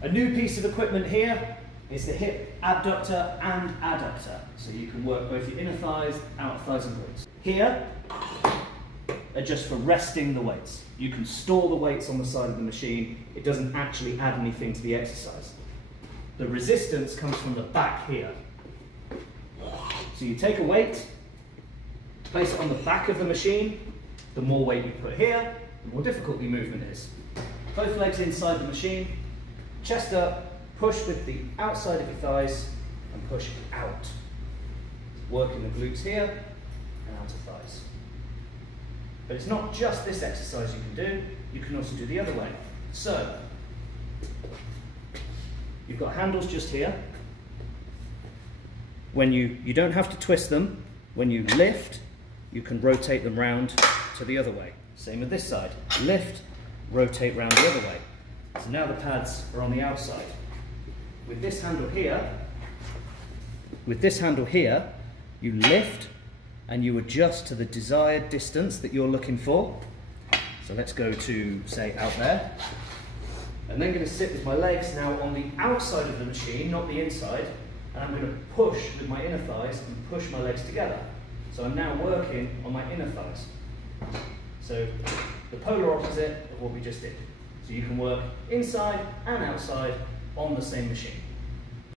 A new piece of equipment here is the hip abductor and adductor. So you can work both your inner thighs, outer thighs and glutes. Here are just for resting the weights. You can store the weights on the side of the machine. It doesn't actually add anything to the exercise. The resistance comes from the back here. So you take a weight, place it on the back of the machine. The more weight you put here, the more difficult the movement is. Both legs inside the machine, chest up, push with the outside of your thighs and push out. Working the glutes here and outer thighs. But it's not just this exercise you can do, you can also do the other way. So, you've got handles just here. When you don't have to twist them. When you lift, you can rotate them round to the other way. Same with this side. Lift, rotate round the other way. So now the pads are on the outside. With this handle here, you lift and you adjust to the desired distance that you're looking for. So let's go to, say, out there. I'm then going to sit with my legs now on the outside of the machine, not the inside, and I'm going to push with my inner thighs and push my legs together. So I'm now working on my inner thighs. So the polar opposite of what we just did. So you can work inside and outside on the same machine.